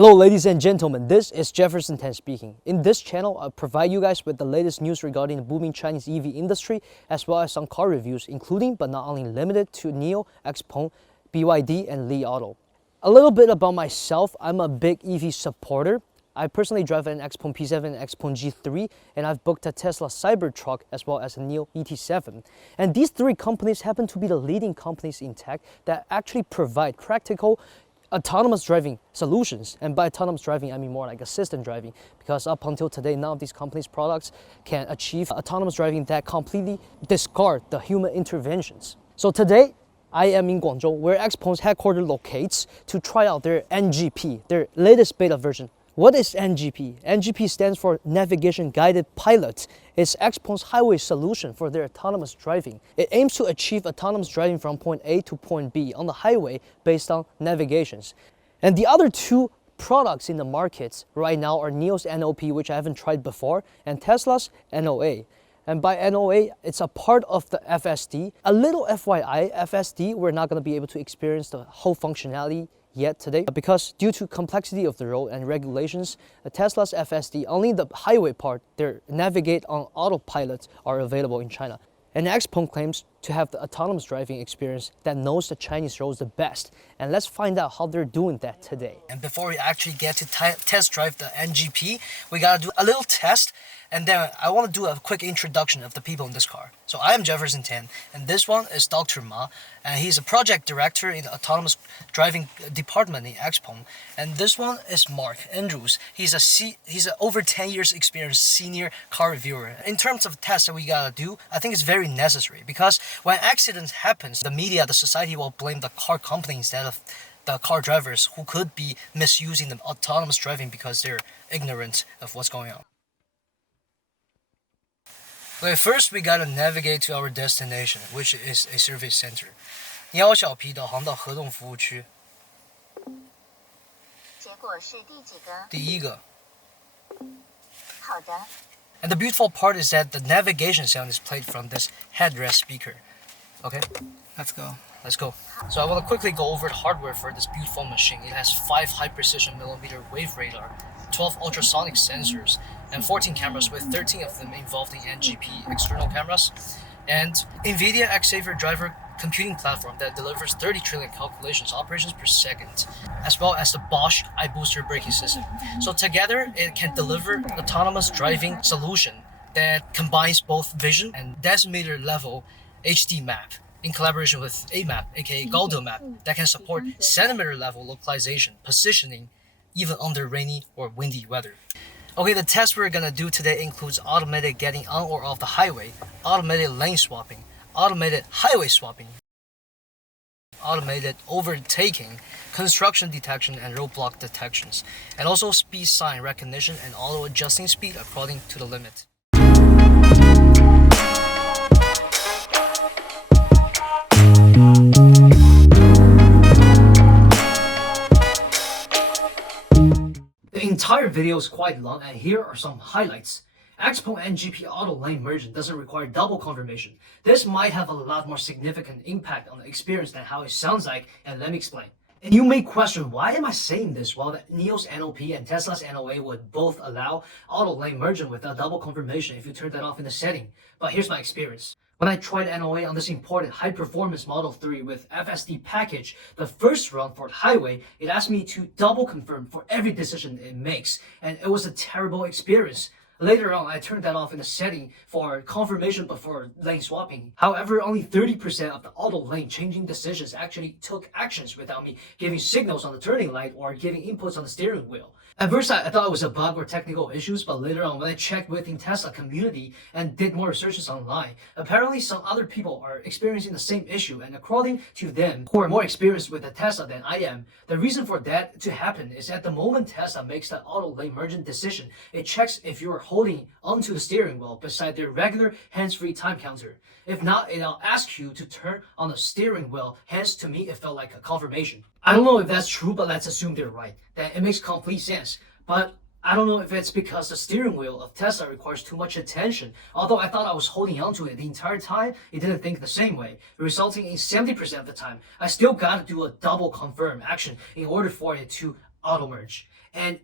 Hello ladies and gentlemen, this is Jefferson speaking. In this channel, I'll provide you guys with the latest news regarding the booming Chinese EV industry, as well as some car reviews, including but not only limited to NIO, Xpeng, BYD, and Li Auto. A little bit about myself, I'm a big EV supporter. I personally drive an Xpeng P7 and Xpeng G3, and I've booked a Tesla Cybertruck as well as a NIO ET7. And these three companies happen to be the leading companies in tech that actually provide practical autonomous driving solutions. And by autonomous driving, I mean more like assistant driving, because up until today, none of these companies' products can achieve autonomous driving that completely discard the human interventions. So today, I am in Guangzhou, where Xpeng's headquarters locates, to try out their NGP, their latest beta version. What is NGP? NGP stands for Navigation Guided Pilot. It's Xpeng's highway solution for their autonomous driving. It aims to achieve autonomous driving from point A to point B on the highway based on navigations. And the other two products in the markets right now are NIO's NOP, which I haven't tried before, and Tesla's NOA. And by NOA, it's a part of the FSD. A little FYI, FSD, we're not going to be able to experience the whole functionality yet today, because due to complexity of the road and regulations, Tesla's FSD, only the highway part, their navigate on autopilot, are available in China. And Xpeng claims to have the autonomous driving experience that knows the Chinese roads the best. And let's find out how they're doing that today. And before we actually get to test drive the NGP, we gotta do a little test. And then I want to do a quick introduction of the people in this car. So I am Jefferson, and this one is Dr. Ma, and he's a project director in the autonomous driving department in Xpeng. And this one is Mark Andrews. He's a over 10 years experienced senior car reviewer. In terms of tests that we gotta do, I think it's very necessary, because when accidents happens, the media, the society will blame the car company instead of the car drivers, who could be misusing the autonomous driving because they're ignorant of what's going on. Okay, first we gotta navigate to our destination, which is a service center. 你好小皮导航到合动服务区。结果是第几个？第一个。好的。And the beautiful part is that the navigation sound is played from this headrest speaker. Okay, let's go. Let's go. So I want to quickly go over the hardware for this beautiful machine. It has 5 high-precision millimeter wave radar, 12 ultrasonic sensors, and 14 cameras, with 13 of them involved in NGP external cameras, and NVIDIA X-Saver driver computing platform that delivers 30 trillion calculations operations per second, as well as the Bosch iBooster braking system. So together, it can deliver autonomous driving solution that combines both vision and decimeter level HD map in collaboration with AMAP, aka Galdo map, that can support centimeter level localization, positioning, even under rainy or windy weather. Okay, the test we're gonna do today includes automated getting on or off the highway, automated lane swapping, automated highway swapping, automated overtaking, construction detection and roadblock detections, and also speed sign recognition and auto adjusting speed according to the limit. The entire video is quite long, and here are some highlights. Xpeng NGP auto lane merging doesn't require double confirmation. This might have a lot more significant impact on the experience than how it sounds like, and let me explain. And you may question, why am I saying this while the NIO's NOP and Tesla's NOA would both allow auto lane merging without double confirmation if you turn that off in the setting? But here's my experience. When I tried NOA on this important high-performance Model 3 with FSD package, the first run for the highway, it asked me to double confirm for every decision it makes, and it was a terrible experience. Later on, I turned that off in the setting for confirmation before lane swapping. However, only 30% of the auto lane changing decisions actually took actions without me giving signals on the turning light or giving inputs on the steering wheel. At first, I thought it was a bug or technical issues, but later on, when I checked within Tesla community and did more researches online, apparently some other people are experiencing the same issue, and according to them, who are more experienced with the Tesla than I am, the reason for that to happen is at the moment Tesla makes that auto lane merging decision, it checks if you are holding onto the steering wheel beside their regular hands-free time counter. If not, it'll ask you to turn on the steering wheel, hence to me it felt like a confirmation. I don't know if that's true, but let's assume they're right. That it makes complete sense. But I don't know if it's because the steering wheel of Tesla requires too much attention. Although I thought I was holding onto it the entire time, it didn't think the same way, resulting in 70% of the time, I still gotta do a double confirm action in order for it to auto merge, and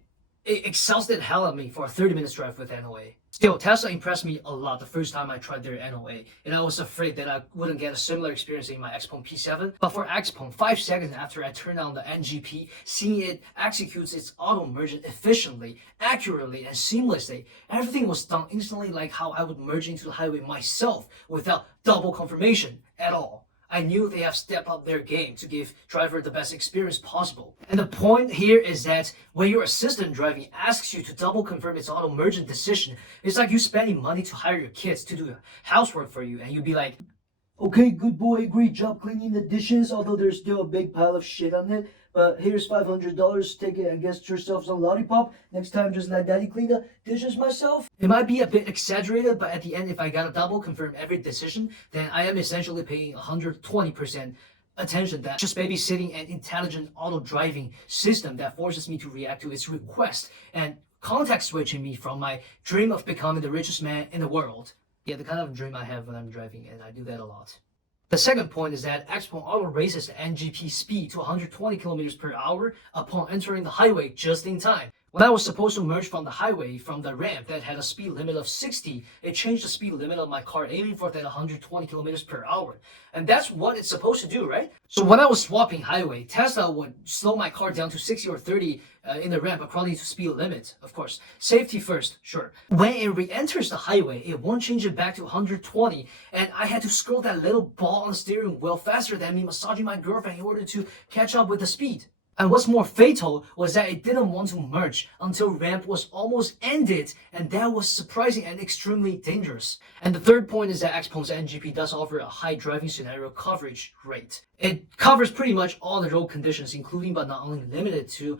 it exhausted hell out of me for a 30 minutes drive with NOA. Still, Tesla impressed me a lot the first time I tried their NOA, and I was afraid that I wouldn't get a similar experience in my Xpeng P7. But for Xpeng, 5 seconds after I turned on the NGP, seeing it executes its auto merge efficiently, accurately, and seamlessly, everything was done instantly like how I would merge into the highway myself without double confirmation at all. I knew they have stepped up their game to give driver the best experience possible. And the point here is that when your assistant driving asks you to double confirm its auto merging decision, it's like you spending money to hire your kids to do housework for you, and you'd be like, okay, good boy, great job cleaning the dishes, although there's still a big pile of shit on it. But here's $500, take it and get yourself some lollipop. Next time, just let daddy clean the dishes myself. It might be a bit exaggerated, but at the end, if I gotta double confirm every decision, then I am essentially paying 120% attention that just babysitting an intelligent auto driving system that forces me to react to its request and context switching me from my dream of becoming the richest man in the world. Yeah, the kind of dream I have when I'm driving, and I do that a lot. The second point is that Xpeng auto raises the NGP speed to 120 km per hour upon entering the highway just in time. When I was supposed to merge from the highway from the ramp that had a speed limit of 60, it changed the speed limit of my car aiming for that 120 km per hour. And that's what it's supposed to do, right? So when I was swapping highway, Tesla would slow my car down to 60 or 30 in the ramp according to speed limit, of course. Safety first, sure. When it re-enters the highway, it won't change it back to 120, and I had to scroll that little ball on the steering wheel faster than me massaging my girlfriend in order to catch up with the speed. And what's more fatal was that it didn't want to merge until ramp was almost ended, and that was surprising and extremely dangerous. And the third point is that Xpeng's NGP does offer a high driving scenario coverage rate. It covers pretty much all the road conditions, including but not only limited to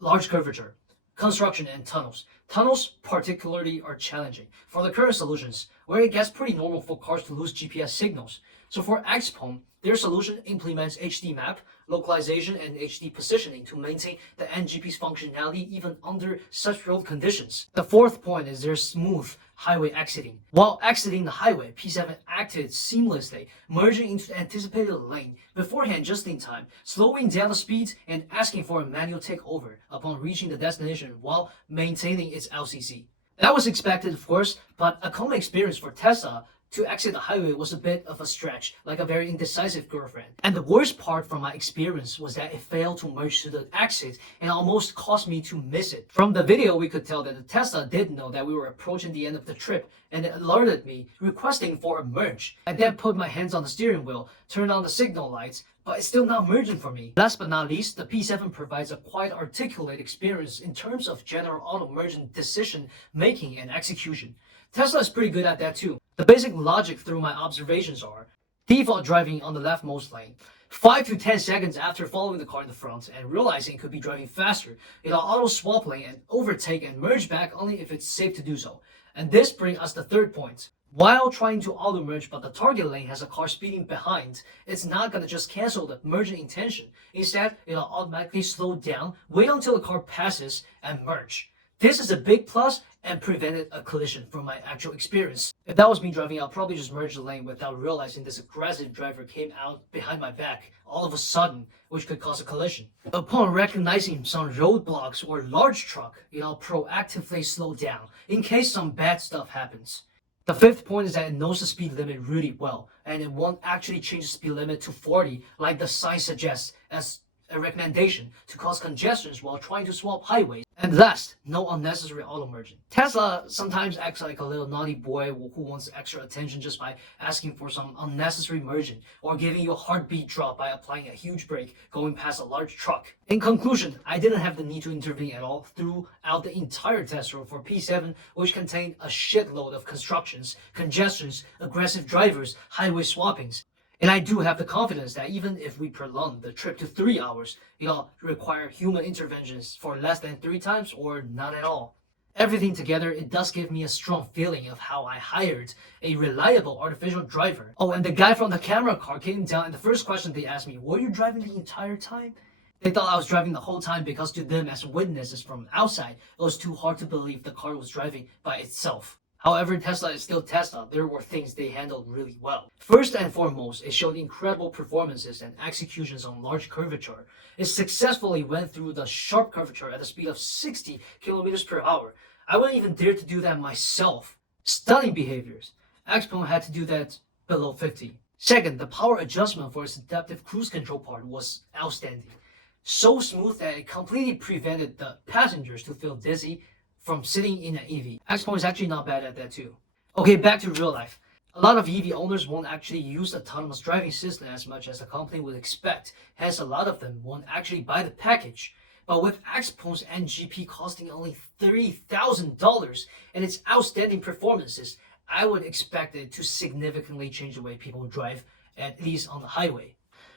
large curvature, construction, and tunnels. Tunnels particularly are challenging for the current solutions, where it gets pretty normal for cars to lose GPS signals. So for Xpeng, their solution implements HD map, localization, and HD positioning to maintain the NGP's functionality even under such road conditions. The fourth point is their smooth highway exiting. While exiting the highway, P7 acted seamlessly, merging into the anticipated lane beforehand just in time, slowing down the speeds and asking for a manual takeover upon reaching the destination while maintaining its LCC. That was expected, of course, but a common experience for Tesla to exit the highway was a bit of a stretch, like a very indecisive girlfriend. And the worst part from my experience was that it failed to merge to the exit and almost caused me to miss it. From the video, we could tell that the Tesla did know that we were approaching the end of the trip, and it alerted me, requesting for a merge. I then put my hands on the steering wheel, turned on the signal lights, but it's still not merging for me. Last but not least, the P7 provides a quite articulate experience in terms of general auto merging decision making and execution. Tesla is pretty good at that too. The basic logic through my observations are default driving on the leftmost lane. 5 to 10 seconds after following the car in the front and realizing it could be driving faster, it'll auto swap lane and overtake and merge back only if it's safe to do so. And this brings us to the third point. While trying to auto merge but the target lane has a car speeding behind, it's not gonna just cancel the merging intention. Instead, it'll automatically slow down, wait until the car passes, and merge. This is a big plus and prevented a collision from my actual experience. If that was me driving, I'll probably just merge the lane without realizing this aggressive driver came out behind my back all of a sudden, which could cause a collision. Upon recognizing some roadblocks or large truck, it'll proactively slow down in case some bad stuff happens. The fifth point is that it knows the speed limit really well, and it won't actually change the speed limit to 40 like the sign suggests as a recommendation to cause congestions while trying to swap highways. And last, no unnecessary auto merging. Tesla sometimes acts like a little naughty boy who wants extra attention just by asking for some unnecessary merging or giving you a heartbeat drop by applying a huge brake going past a large truck. In conclusion, I didn't have the need to intervene at all throughout the entire test road for P7, which contained a shitload of constructions, congestions, aggressive drivers, highway swappings. And I do have the confidence that even if we prolong the trip to 3 hours, it'll require human interventions for less than 3 times or not at all. Everything together, it does give me a strong feeling of how I hired a reliable artificial driver. Oh, and the guy from the camera car came down and the first question they asked me, were you driving the entire time? They thought I was driving the whole time because to them as witnesses from outside, it was too hard to believe the car was driving by itself. However, Tesla is still Tesla. There were things they handled really well. First and foremost, it showed incredible performances and executions on large curvature. It successfully went through the sharp curvature at a speed of 60 kilometers per hour. I wouldn't even dare to do that myself. Stunning behaviors. Xpeng had to do that below 50. Second, the power adjustment for its adaptive cruise control part was outstanding. So smooth that it completely prevented the passengers to feel dizzy from sitting in an EV. Xpeng is actually not bad at that too. Okay, back to real life. A lot of EV owners won't actually use the autonomous driving system as much as the company would expect. Hence, a lot of them won't actually buy the package. But with Xpeng's NGP costing only $30,000 and its outstanding performances, I would expect it to significantly change the way people drive, at least on the highway.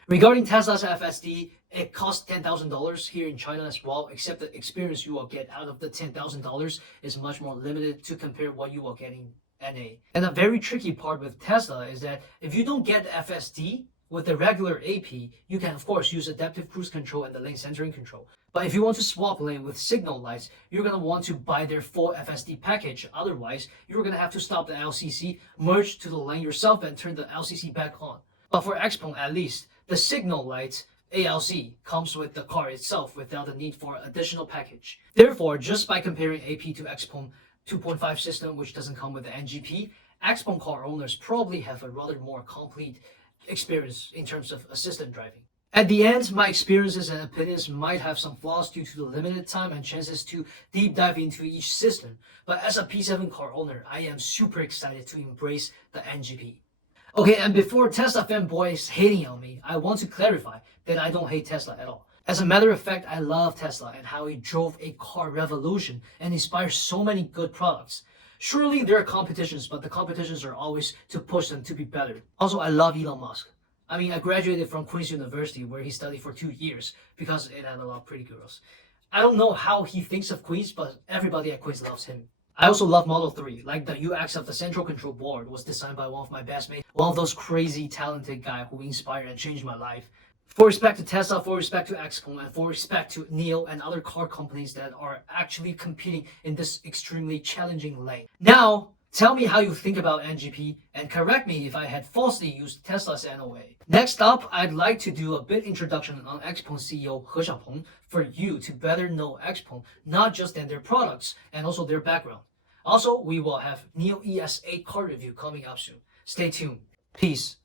Regarding Tesla's FSD, it costs $10,000 here in China as well, except the experience you will get out of the $10,000 is much more limited to compare what you will get in NA. And a very tricky part with Tesla is that if you don't get the FSD with the regular AP, you can of course use adaptive cruise control and the lane centering control. But if you want to swap lane with signal lights, you're going to want to buy their full FSD package. Otherwise, you're going to have to stop the LCC, merge to the lane yourself, and turn the LCC back on. But for Xpeng at least, the signal light ALC comes with the car itself without the need for additional package. Therefore, just by comparing AP to Xpeng 2.5 system, which doesn't come with the NGP, Xpeng car owners probably have a rather more complete experience in terms of assistant driving. At the end, my experiences and opinions might have some flaws due to the limited time and chances to deep dive into each system, but as a P7 car owner, I am super excited to embrace the NGP. Okay, and before Tesla fanboys hating on me, I want to clarify that I don't hate Tesla at all. As a matter of fact, I love Tesla and how it drove a car revolution and inspired so many good products. Surely there are competitions, but the competitions are always to push them to be better. Also, I love Elon Musk. I mean, I graduated from Queen's University where he studied for 2 years because it had a lot of pretty girls. I don't know how he thinks of Queen's, but everybody at Queen's loves him. I also love Model 3, like the UX of the central control board was designed by one of my best mates, one of those crazy talented guys who inspired and changed my life. For respect to Tesla, for respect to Xpeng, and for respect to NIO and other car companies that are actually competing in this extremely challenging lane. Now, tell me how you think about NGP and correct me if I had falsely used Tesla's NOA. Next up, I'd like to do a bit introduction on Xpeng CEO He Xiaopeng for you to better know Xpeng, not just in their products and also their background. Also, we will have NIO ES8 car review coming up soon. Stay tuned. Peace.